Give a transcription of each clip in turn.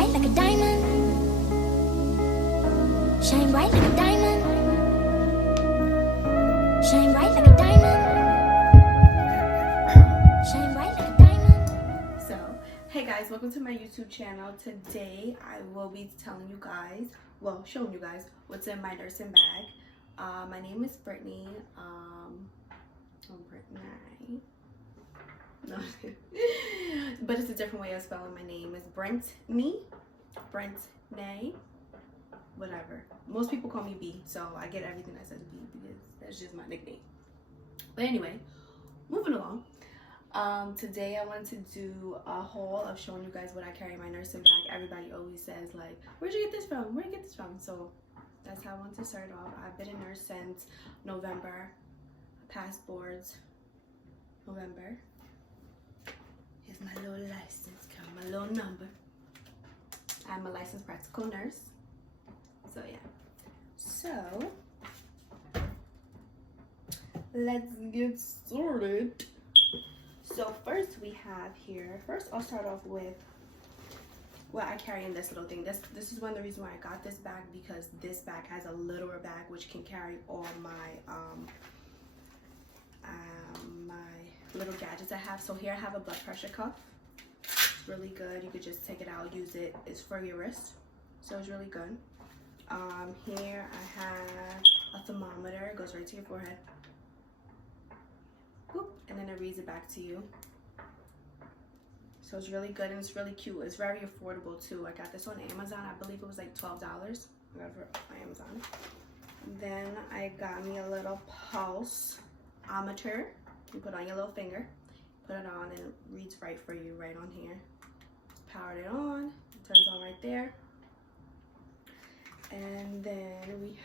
bright like a diamond. Shine bright like a diamond. Shine bright like a diamond. Shine bright like a diamond. So, hey guys, welcome to my YouTube channel. Today I will be telling you guys, well, showing you guys what's in my nursing bag. My name is Brittany. Brittany. No, but it's a different way of spelling my name. It's Brentney, whatever. Most people call me B, so I get everything that says B because that's just my nickname. But anyway, moving along. Today I wanted to do a haul of showing you guys what I carry in my nursing bag. Everybody always says like, where'd you get this from? Where'd you get this from? So that's how I wanted to start off. I've been a nurse since November. Passed boards November. Here's my little license card, my little number. I'm a licensed practical nurse. So yeah. So let's get started. So first we have here, I'll start off with what I carry in this little thing. This is one of the reasons why I got this bag, because this bag has a littler bag which can carry all my my little gadgets I have. So here I have a blood pressure cuff. It's really good. You could just take it out, use it. It's for your wrist, so it's really good. Here I have a thermometer. It goes right to your forehead. Boop, and then it reads it back to you. So it's really good and it's really cute. It's very affordable too. I got this on Amazon. I believe it was like $12. I got it on Amazon. Then I got me a little pulse-ometer. You put on your little finger, put it on, and it reads right for you right on here. Powered it on, it turns on right there. And then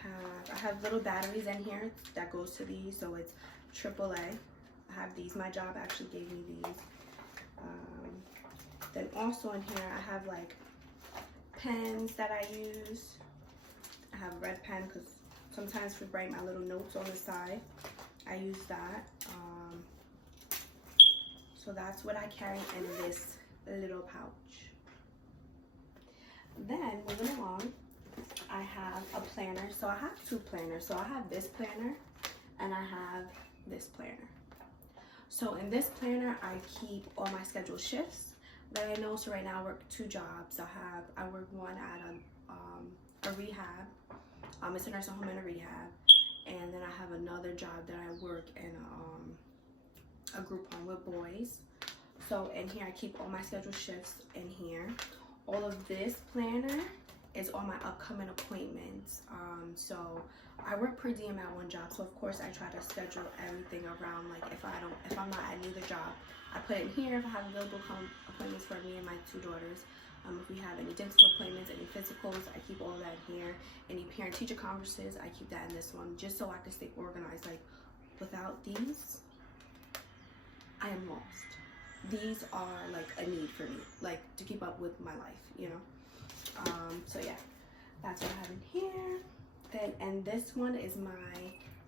I have little batteries in here that goes to these, so it's AAA. I have these. My job actually gave me these. Then also in here I have like pens that I use. I have a red pen because sometimes to write my little notes on the side, I use that. So that's what I carry in this little pouch. Then moving along, I have a planner. So I have two planners. So I have this planner and I have this planner. So in this planner, I keep all my scheduled shifts that I know. So right now I work two jobs. I work one at a rehab. It's a nursing home and a rehab. And then I have another job that I work in a group home with boys. So in here I keep all my scheduled shifts in here. All of this planner is all my upcoming appointments. So I work per diem at one job, so of course I try to schedule everything around, like if I'm not at either job, I put it in here. If I have available appointments for me and my two daughters, if we have any dental appointments, any physicals, I keep all that here. Any parent-teacher conferences, I keep that in this one, just so I can stay organized. Like without these, I am lost. These are like a need for me, like to keep up with my life, you know. So yeah, that's what I have in here. Then, and this one is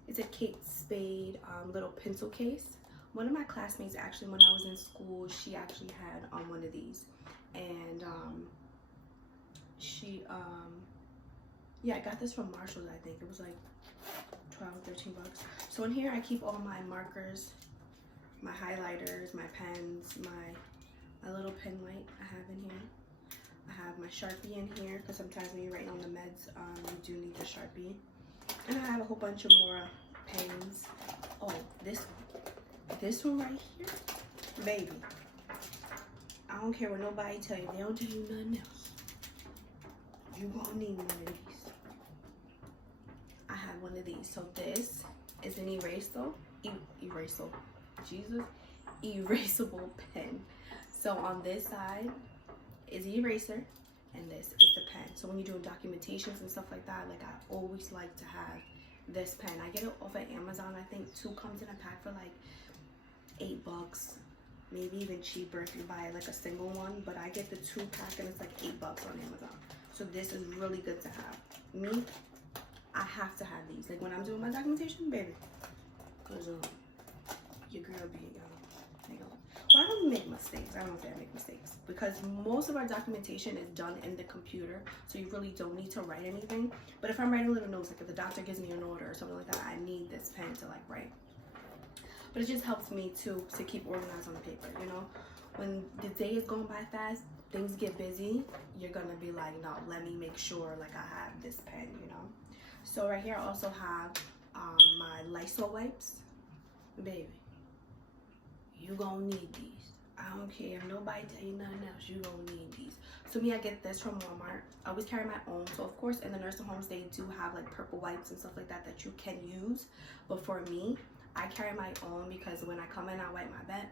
it's a Kate Spade little pencil case. One of my classmates, actually, when I was in school, she actually had one of these, and yeah, I got this from Marshall's. I think it was like 12, 13 bucks. So in here I keep all my markers, my highlighters, my pens, my little pen light I have in here. I have my Sharpie in here because sometimes when you're writing on the meds, you do need the Sharpie. And I have a whole bunch of more pens. Oh, this one right here, baby. I don't care what nobody tell you. They don't tell you nothing else. You gonna need one of these. I have one of these. So this is an erasable pen. So on this side is the eraser, and this is the pen. So when you're doing documentations and stuff like that, like I always like to have this pen. I get it off of Amazon. I think 2 comes in a pack for like $8, maybe even cheaper if you buy like a single one. But I get the 2-pack and it's like $8 on Amazon. So this is really good to have. Me, I have to have these. Like when I'm doing my documentation, baby, cause your girl be I don't make mistakes. I don't say I make mistakes because most of our documentation is done in the computer, so you really don't need to write anything. But if I'm writing little notes, like if the doctor gives me an order or something like that, I need this pen to like write. But it just helps me to keep organized on the paper, you know. When the day is going by fast, things get busy, you're gonna be like, no, let me make sure like I have this pen, you know. So right here I also have my Lysol wipes. Baby, you gonna need these. I don't care if nobody tell you nothing else, you gonna need these. So me, I get this from Walmart. I always carry my own. So of course in the nursing homes they do have like purple wipes and stuff like that that you can use. But for me, I carry my own because when I come in, I wipe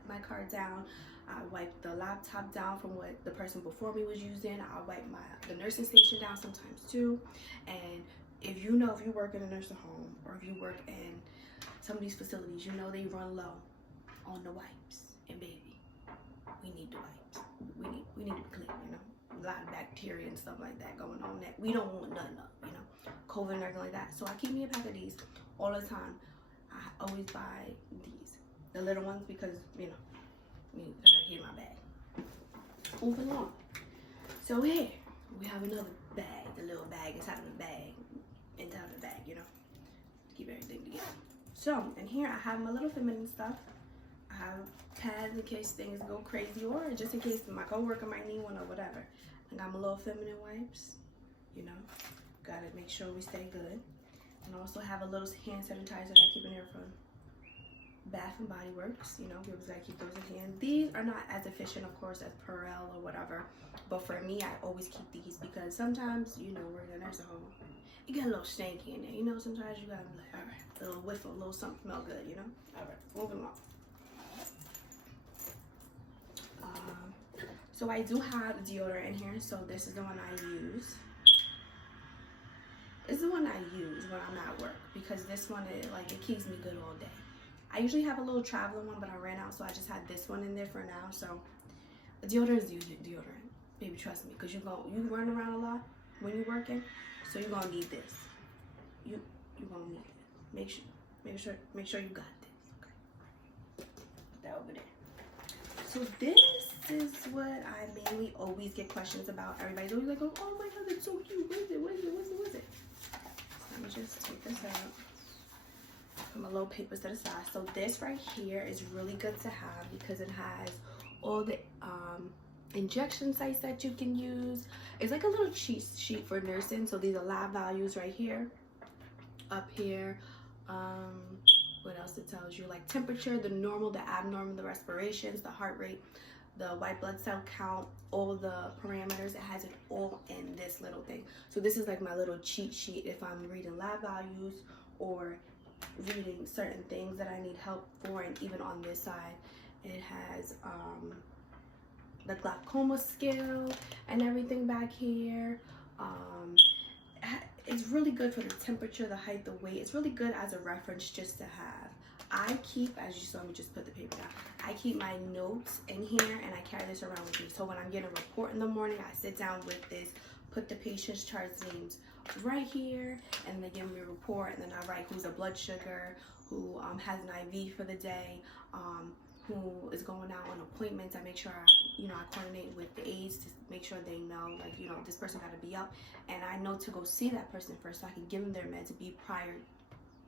my card down. I wipe the laptop down from what the person before me was using. I wipe the nursing station down sometimes too. And if you work in a nursing home or if you work in some of these facilities, you know they run low on the wipes. And baby, we need the wipes. We need to be clean, you know. A lot of bacteria and stuff like that going on that we don't want nothing of, you know. COVID and everything like that. So I keep me a pack of these all the time. I always buy these, the little ones, because you know, here in my bag. Moving on. So here we have another bag, the little bag inside of the bag, you know, to keep everything together. So in here I have my little feminine stuff. I have pads in case things go crazy, or just in case my coworker might need one or whatever. I got my little feminine wipes, you know, gotta make sure we stay good. And I also have a little hand sanitizer that I keep in here from Bath and Body Works. You know, we always gotta keep those in hand. These are not as efficient, of course, as Perel or whatever. But for me, I always keep these because sometimes, you know, we're in a nursing home. You get a little stanky in there. You know, sometimes you gotta be like, all right, a little whiff, a little something smell good, you know? All right, moving on. So I do have deodorant in here. So this is the one I use. This is the one I use when I'm at work because this one, it keeps me good all day. I usually have a little traveling one, but I ran out, so I just had this one in there for now. So deodorant is deodorant, baby, trust me, because you run around a lot when you're working, so you're gonna need this. You gonna need it. Make sure you got this. Okay, put that over there. So this is what I mainly always get questions about. Everybody's always like, oh my god, it's so cute. What is it? What is it? What is it? Let me just take this out. Put my little papers to the side. So this right here is really good to have because it has all the injection sites that you can use. It's like a little cheat sheet for nursing. So these are lab values right here, up here. What else it tells you? Like temperature, the normal, the abnormal, the respirations, the heart rate, the white blood cell count, all the parameters. It has it all in this little thing. So this is like my little cheat sheet if I'm reading lab values or reading certain things that I need help for. And even on this side, it has the glaucoma scale and everything back here. It's really good for the temperature, the height, the weight. It's really good as a reference just to have. I keep, as you saw me just put the paper down, I keep my notes in here and I carry this around with me. So when I'm getting a report in the morning, I sit down with this, put the patient's charts names right here, and they give me a report, and then I write who's a blood sugar, who has an IV for the day, who is going out on appointments. I make sure I coordinate with the aides to make sure they know, like, this person got to be up, and I know to go see that person first so I can give them their meds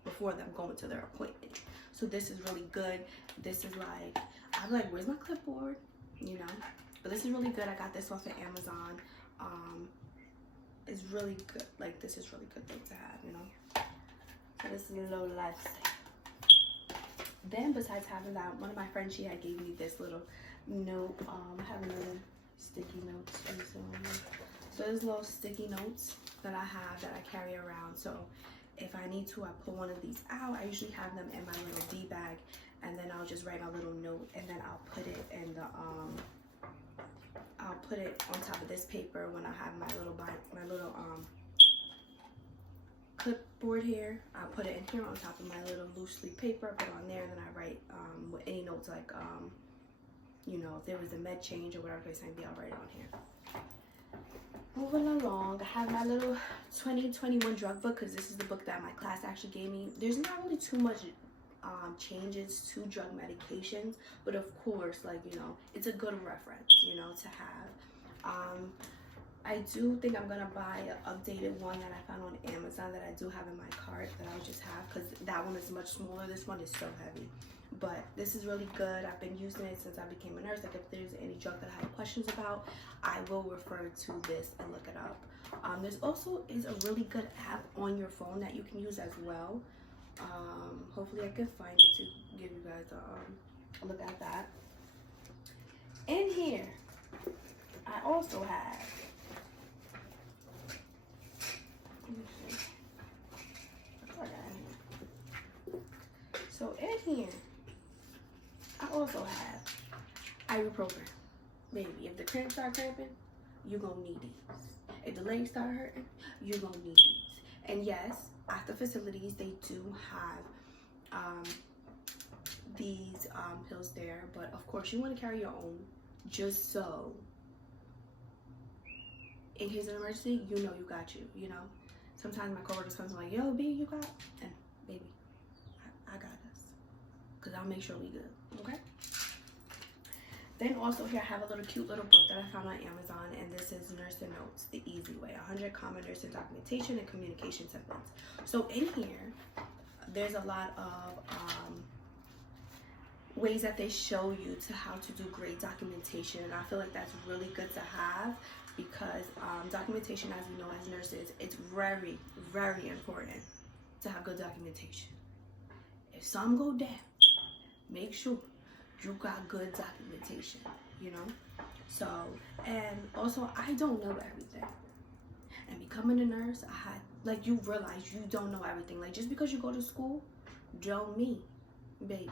before them going to their appointment. So this is really good. This is like, I'm like, where's my clipboard? But this is really good. I got this off of Amazon. It's really good. Like, this is really good thing to have, So this is a little lifestyle. Then besides having that, one of my friends, she had gave me this little note. I have another sticky notes. So there's little sticky notes that I have that I carry around. So if I need to, I pull one of these out. I usually have them in my little D bag, and then I'll just write my little note, and then I'll put it in the I'll put it on top of this paper when I have my little clipboard here. I'll put it in here on top of my little loose leaf paper, put it on there, and then I write with any notes, like if there was a med change or whatever case might be, I'll write it on here. Moving along, I have my little 2021 drug book, because this is the book that my class actually gave me. There's not really too much changes to drug medications, but of course, like, you know, it's a good reference, you know, to have. I do think I'm gonna buy an updated one that I found on Amazon that I do have in my cart that I'll just have, because that one is much smaller. This one is so heavy, but this is really good. I've been using it since I became a nurse. Like, if there's any drug that I have questions about, I will refer to this and look it up. There's also is a really good app on your phone that you can use as well. Hopefully I can find it to give you guys a look at that. In here, I also have, let me see. What I got in here? So in here, I also have ibuprofen. Baby, if the cramps start cramping, you're gonna need these. If the legs start hurting, you're gonna need these. And yes, at the facilities, they do have these pills there, but of course you want to carry your own, just so in case of an emergency, you know you got you, you know. Sometimes my coworkers come like, yo, B, you got, and baby, I got this, because I'll make sure we good, okay? Then also here I have a little cute little book that I found on Amazon, and this is Nursing Notes, The Easy Way, 100 Common Nursing Documentation and Communication Templates. So in here, there's a lot of ways that they show you to how to do great documentation, and I feel like that's really good to have, because documentation, as we know as nurses, it's very, very important to have good documentation. If some go down, make sure you got good documentation, you know? So, and also, I don't know everything. And becoming a nurse, like, you realize you don't know everything. Like, just because you go to school, don't mean, baby,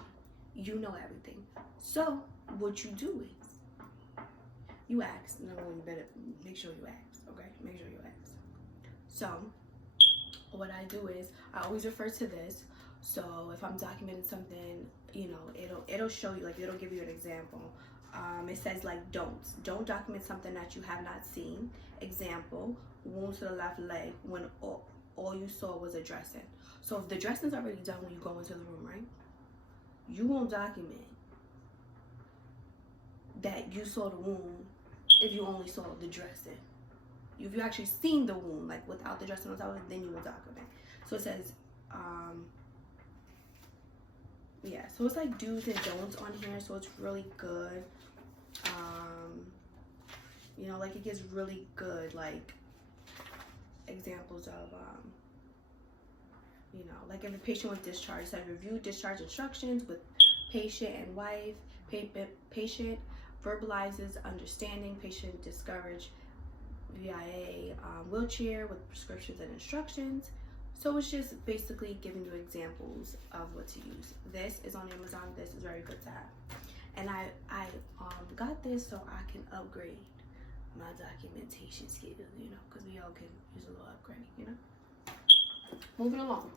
you know everything. So, what you do is, you ask. Number one, you better make sure you ask, okay? Make sure you ask. So, what I do is, I always refer to this. So if I'm documenting something, you know, it'll show you, like, it'll give you an example. It says, like, don't document something that you have not seen. Example, wound to the left leg when all you saw was a dressing. So if the dressing's already done when you go into the room, right? You won't document that you saw the wound if you only saw the dressing. If you actually seen the wound, like, without the dressing on top of it, then you will document. So it says, yeah, so it's like do's and don'ts on here, so it's really good. You know, like, it gives really good, like, examples of, you know, like, if a patient was discharged, so review discharge instructions with patient and wife. Patient verbalizes understanding. Patient discouraged via wheelchair with prescriptions and instructions. So it's just basically giving you examples of what to use. This is on Amazon. This is very good to have. And I got this so I can upgrade my documentation skills, you know, because we all can use a little upgrading, you know. Moving along.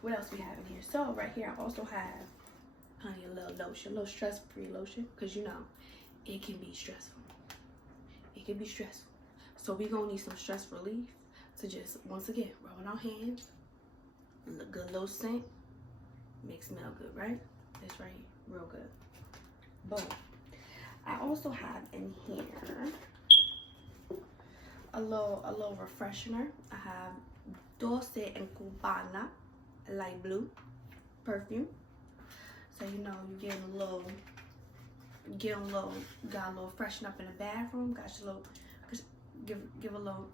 What else we have in here? So right here I also have, honey, a little lotion, a little stress-free lotion, because, you know, it can be stressful. It can be stressful. So we're going to need some stress relief. So just, once again, rubbing our hands, a good little scent, makes smell good, right? That's right, real good. Boom. I also have in here a little refreshener. I have Dolce and Gabbana light blue perfume. So, you know, you got a little freshen up in the bathroom, got your little, give a little,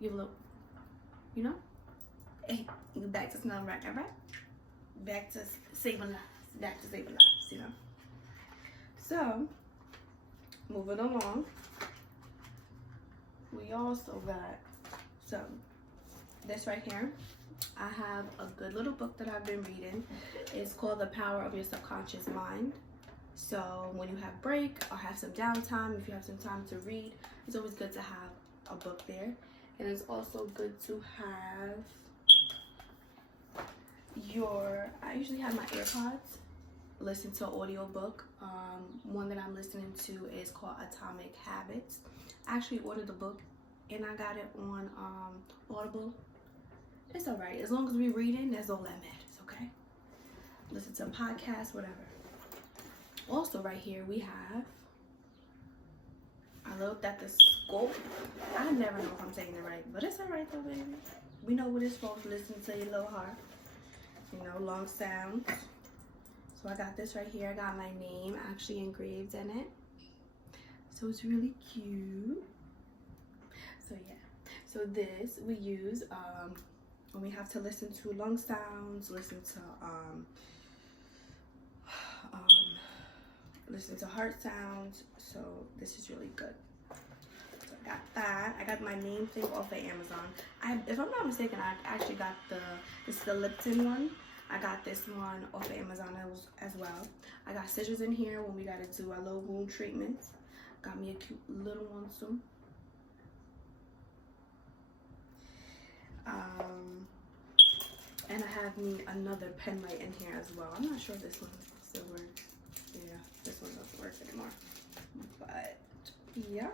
you know? Hey, back to smelling right, all right? Back to saving lives, you know? So, moving along, we also got this right here. I have a good little book that I've been reading. It's called The Power of Your Subconscious Mind. So when you have break or have some downtime, if you have some time to read, it's always good to have a book there. And it's also good to have I usually have my AirPods, listen to an audiobook. One that I'm listening to is called Atomic Habits. I actually ordered the book and I got it on Audible. It's all right. As long as we're reading, that's all that matters, okay? listen to a podcast, whatever. Also, right here we have I looked at the scope. I never know if I'm saying it right, but it's alright though, baby. We know what it's for. Listen to your little heart. You know, long sounds. So I got this right here. I got my name actually engraved in it. So it's really cute. So yeah. So this we use when we have to listen to long sounds, listen to heart sounds. So this is really good. So I got that. I got my name thing off of Amazon. If I'm not mistaken, I actually got this is the Lipton one. I got this one off of Amazon as well. I got scissors in here when we gotta do our little wound treatments. Got me a cute little one soon. And I have me another pen light in here as well. I'm not sure if this one still works. Yeah, this one doesn't work anymore. But yeah.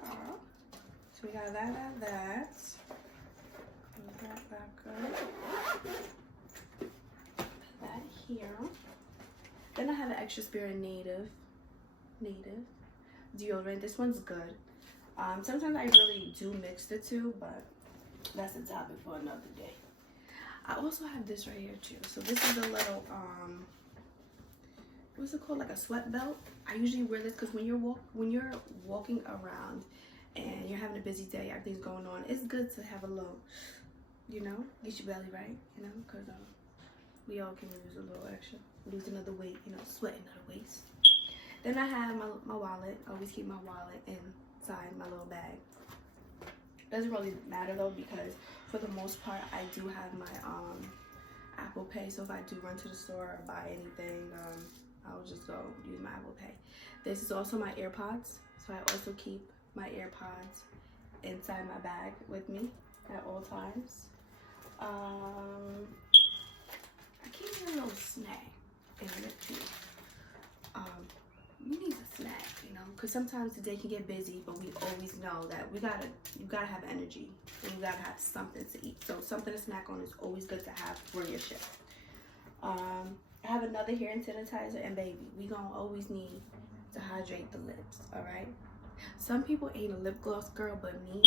So we got that. Put that back up. That here. Then I have an Extra Spirit Native deodorant. This one's good. Sometimes I really do mix the two, but that's a topic for another day. I also have this right here too. So this is a little what's it called, like a sweat belt. I usually wear this because when you're walking around and you're having a busy day, everything's going on, it's good to have a little, you know, get your belly right, you know, because we all can lose a little extra, lose another weight, you know, sweating out of waist. Then I have my wallet. I always keep my wallet inside my little bag. Doesn't really matter though, because for the most part I do have my Apple Pay. So if I do run to the store or buy anything, I'll just go use my Apple Pay. This is also my AirPods. So I also keep my AirPods inside my bag with me at all times. I keep a little snack in it too. We need a snack, you know, because sometimes the day can get busy, but we always know that you gotta have energy and you gotta have something to eat. So something to snack on is always good to have for your shift. I have another hand sanitizer, and baby, we gonna always need to hydrate the lips, all right? Some people ain't a lip gloss girl, but me,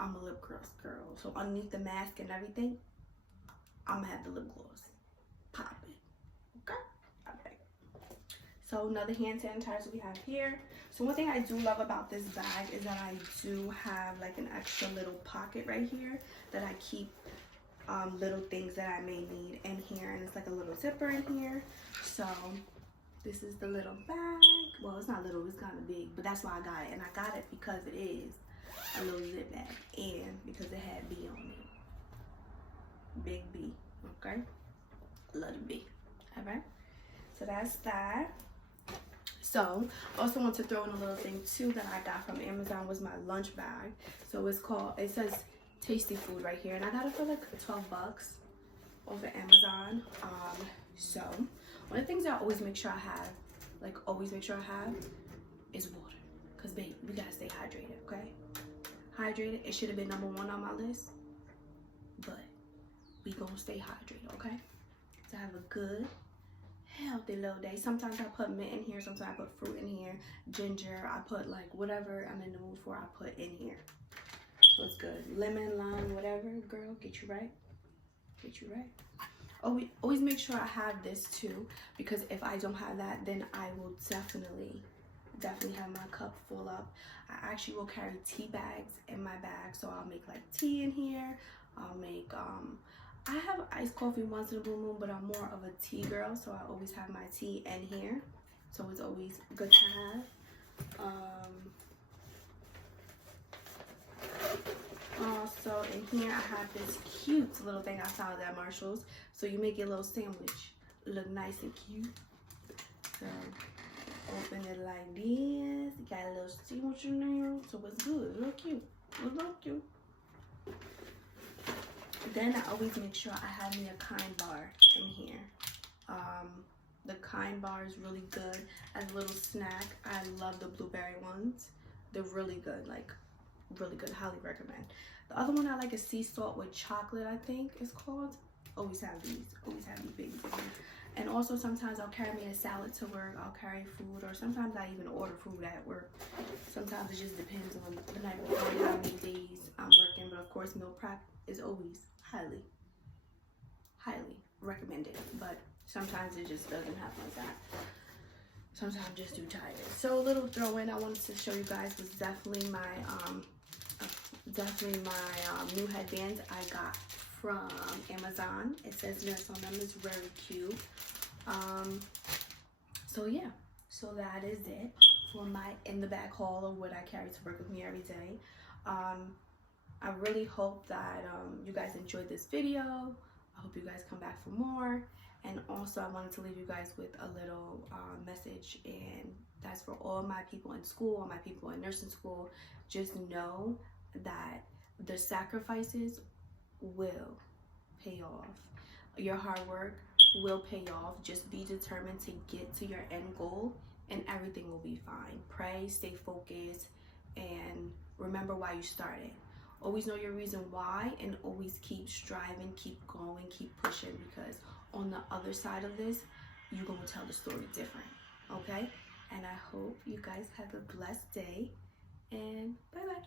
I'm a lip gloss girl. So underneath the mask and everything, I'm gonna have the lip gloss popping, okay? So another hand sanitizer we have here. So one thing I do love about this bag is that I do have like an extra little pocket right here that I keep little things that I may need in here, and it's like a little zipper in here. So this is the little bag. Well, it's not little, it's kind of big, but that's why I got it. And I got it because it is a little zip bag and because it had B on it. Big B, okay? Little B, all right? So that's that. So I also want to throw in a little thing too that I got from Amazon was my lunch bag. So it says tasty food right here, and I got it for like 12 bucks over Amazon. So one of the things I always make sure I have, is water. Cause babe, we gotta stay hydrated, okay? Hydrated, it should have been number 1 on my list, but we gonna stay hydrated, okay? To have a good, healthy little day. Sometimes I put mint in here, sometimes I put fruit in here, ginger, I put like whatever I'm in the mood for, I put in here. So it's good. Lemon, lime, whatever, girl, get you right. Get you right. Always make sure I have this too, because if I don't have that, then I will definitely have my cup full up. I actually will carry tea bags in my bag, so I'll make like tea in here. I'll make I have iced coffee once in a blue moon, but I'm more of a tea girl, so I always have my tea in here. So it's always good to have. Also in here I have this cute little thing I found at Marshall's. So you make your little sandwich look nice and cute. So open it like this. You got a little sandwich in there. So it's good. Real cute. Real cute. Then I always make sure I have me a Kind bar in here. The Kind bar is really good as a little snack. I love the blueberry ones. They're really good, like really good. Highly recommend. The other one I like is sea salt with chocolate, I think it's called. Always have these babies in here. And also sometimes I'll carry me a salad to work, I'll carry food, or sometimes I even order food at work. Sometimes it just depends on the night before and how many days I'm working. But of course, meal prep is always highly recommended. But sometimes it just doesn't happen like that. Sometimes I'm just too tired. So a little throw in I wanted to show you guys was definitely my new headbands I got from Amazon. It says nurse on them. It's very cute. So yeah, so that is it for my in the bag haul of what I carry to work with me every day. I really hope that you guys enjoyed this video. I hope you guys come back for more. And also I wanted to leave you guys with a little message, and that's for all my people in school, all my people in nursing school. Just know that the sacrifices will pay off. Your hard work will pay off. Just be determined to get to your end goal and everything will be fine. Pray, stay focused, and remember why you started. Always know your reason why, and always keep striving, keep going, keep pushing, because on the other side of this, you're going to tell the story different, okay? And I hope you guys have a blessed day, and bye-bye.